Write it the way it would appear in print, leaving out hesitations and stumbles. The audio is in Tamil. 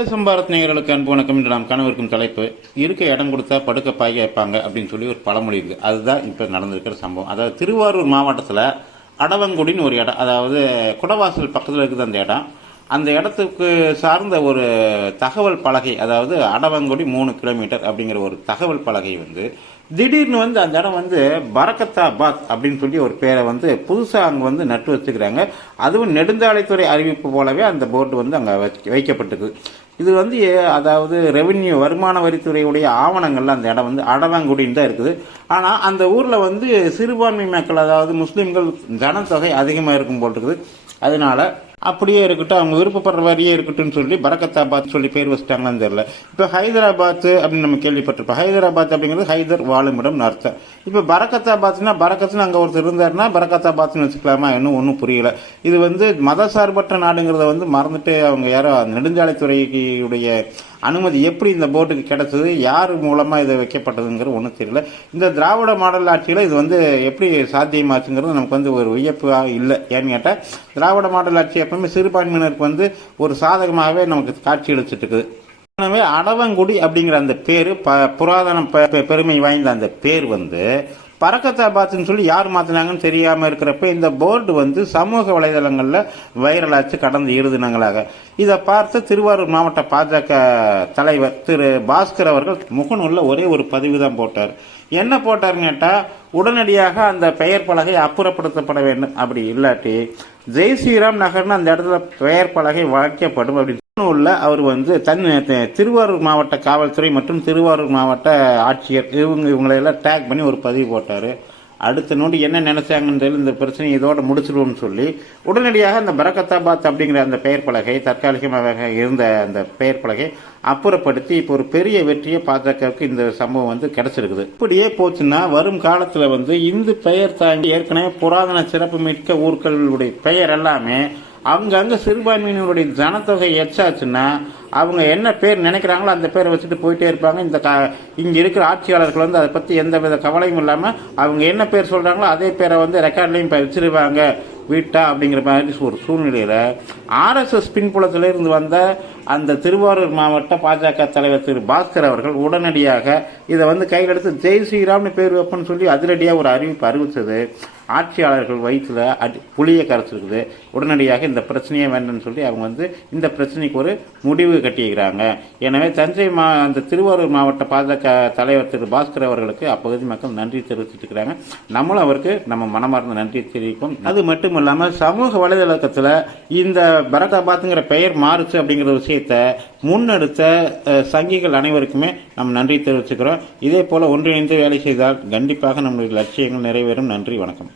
சம்பாரத் நேயர்களுக்கு அன்பு வணக்கம். என்று நாம் கனவிருக்கும் தலைப்பு, இருக்க இடம் கொடுத்தா படுக்க பாய் வைப்பாங்க அப்படின்னு சொல்லி ஒரு பழமொழி இருக்கு. அதுதான் இப்ப நடந்திருக்கிற சம்பவம். அதாவது திருவாரூர் மாவட்டத்தில் அடவங்குடின்னு ஒரு இடம், அதாவது குடவாசல் பக்கத்தில் இருக்குது அந்த இடம். அந்த இடத்துக்கு சார்ந்த ஒரு தகவல் பலகை, அதாவது அடவங்குடி 3 கிலோமீட்டர் அப்படிங்கிற ஒரு தகவல் பலகை திடீர்னு அந்த இடம் பரக்கத்தாபாத் அப்படின்னு சொல்லி ஒரு பேரை புதுசாக அங்கே நட்டு வச்சுக்கிறாங்க. அதுவும் நெடுஞ்சாலைத்துறை அறிவிப்பு போலவே அந்த போர்டு அங்கே வைக்கப்பட்டிருக்கு. இது அதாவது ரெவென்யூ வருமான வரித்துறையுடைய ஆவணங்கள்ல அந்த இடம் அடவங்குடின்னு தான் இருக்குது. ஆனால் அந்த ஊரில் சிறுபான்மை மக்கள், அதாவது முஸ்லீம்கள் ஜனத்தொகை அதிகமாக இருக்கும் போல் இருக்குது. அதனால அப்படியே இருக்கட்டும், அவங்க விருப்பப்படுற வரியே இருக்கட்டும் சொல்லி பரக்கத்தாபாத் சொல்லி பேர் வச்சுட்டாங்களான்னு தெரியல. இப்போ ஹைதராபாத் அப்படின்னு நம்ம கேள்விப்பட்டிருப்போம். ஹைதராபாத் அப்படிங்கிறது ஹைதர் வாழுமிடம் அர்த்தம். இப்போ பரக்கத்தாபாத்னா பரக்கத்துன்னு அங்கே ஒருத்தர் இருந்தாருன்னா பரக்கத்தாபாத்னு வச்சுக்கலாமா? இன்னும் ஒன்றும் புரியல. இது மதசார்பற்ற நாடுங்கிறத மறந்துட்டு அவங்க யாரோ நெடுஞ்சாலைத்துறையுடைய அனுமதி எப்படி இந்த போர்டுக்கு கிடைச்சது, யார் மூலமா இது வைக்கப்பட்டதுங்கிறது ஒன்றும் தெரியல. இந்த திராவிட மாடல் ஆட்சியில் இது எப்படி சாத்தியமாச்சுங்கிறது நமக்கு ஒரு வியப்பாக இல்லை. ஏன்னு கேட்டால் திராவிட மாடல் ஆட்சி எப்பவுமே சிறுபான்மையினருக்கு ஒரு சாதகமாகவே நமக்கு காட்சி அளிச்சுட்டு இருக்குது. எனவே அடவங்குடி அப்படிங்கிற அந்த பேர் புராதன பெருமை வாய்ந்த அந்த பேர் பரக்கத்தாபாத்னு சொல்லி யார் மாத்தினாங்கன்னு தெரியாம இருக்கிறப்ப இந்த போர்டு சமூக வலைதளங்கள்ல வைரலாச்சு கடந்த 2 தினங்களாக. இதை பார்த்து திருவாரூர் மாவட்ட பாஜக தலைவர் திரு பாஸ்கர் அவர்கள் முகநூல்ல ஒரே ஒரு பதிவு தான் போட்டார். என்ன போட்டாருன்னு கேட்டா, உடனடியாக அந்த பெயர் பலகை அப்புறப்படுத்தப்பட வேண்டும், அப்படி இல்லாட்டி ஜெய் ஸ்ரீராம் நகர்னு அந்த இடத்துல பெயர் பலகை வைக்கப்படும் அப்படின்னு அவர் திருவாரூர் மாவட்ட காவல்துறை மற்றும் திருவாரூர் மாவட்ட ஆட்சியர் இவங்களையெல்லாம் டேக் பண்ணி ஒரு பதிவு போட்டாரு. அடுத்த நோடி என்ன நினைச்சாங்கன்னு இந்த பிரச்சனை இதோட முடிச்சிடுவோம்னு சொல்லி உடனடியாக அந்த பரக்கத்தாபாத் அப்படிங்கிற அந்த பெயர் பலகை, தற்காலிகமாக இருந்த அந்த பெயர் பலகை அப்புறப்படுத்தி இப்போ ஒரு பெரிய வெற்றியை பாஜகவுக்கு இந்த சம்பவம் கிடைச்சிருக்குது. இப்படியே போச்சுன்னா வரும் காலத்துல இந்த பெயர் தாண்டி ஏற்கனவே புராதன சிறப்பு மிக்க ஊர்களுடைய பெயர் எல்லாமே அங்கங்க சிறுபான்மையினருடைய ஜனத்தொகை எச்சாச்சுன்னா அவங்க என்ன பேர் நினைக்கிறாங்களோ அந்த பேரை வச்சுட்டு போயிட்டே இருப்பாங்க. இங்க இருக்கிற ஆட்சியாளர்கள் அதை பத்தி எந்த வித கவலையும் இல்லாம அவங்க என்ன பேர் சொல்றாங்களோ அதே பேரை ரெக்கார்ட்லயும் வச்சிருவாங்க வீட்டா அப்படிங்கிற மாதிரி ஒரு சூழ்நிலையில RSS பின்புலத்திலிருந்து வந்த அந்த திருவாரூர் மாவட்ட பாஜக தலைவர் திரு பாஸ்கர் அவர்கள் உடனடியாக இதை கையில் எடுத்து ஜெய் ஸ்ரீராம்னு பேர் வைப்பன்னு சொல்லி அதிரடியாக ஒரு அறிவிச்சது ஆட்சியாளர்கள் வயிற்றுல புளியை கரைச்சிருக்குது. உடனடியாக இந்த பிரச்சனையே வேண்டும்னு சொல்லி அவங்க இந்த பிரச்சனைக்கு ஒரு முடிவு கட்டியிருக்கிறாங்க. எனவே தஞ்சை அந்த திருவாரூர் மாவட்ட பாஜக தலைவர் திரு பாஸ்கர் அவர்களுக்கு அப்பகுதி மக்கள் நன்றி தெரிவிச்சுட்டு இருக்கிறாங்க. நம்மளும் அவருக்கு நம்ம மனமார்ந்த நன்றி தெரிவிப்போம். அது மட்டும் இல்லாமல் சமூக வலைதளத்துல இந்த பரக்கத்தாபாத்ங்கிற பெயர் மாறுச்சு அப்படிங்கிற விஷயத்த முன்னெடுத்த சங்கிகள் அனைவருக்குமே நம்ம நன்றி தெரிவிச்சுக்கிறோம். இதே போல ஒன்றிணைந்து வேலை செய்தால் கண்டிப்பாக நம்முடைய லட்சியங்கள் நிறைவேறும். நன்றி, வணக்கம்.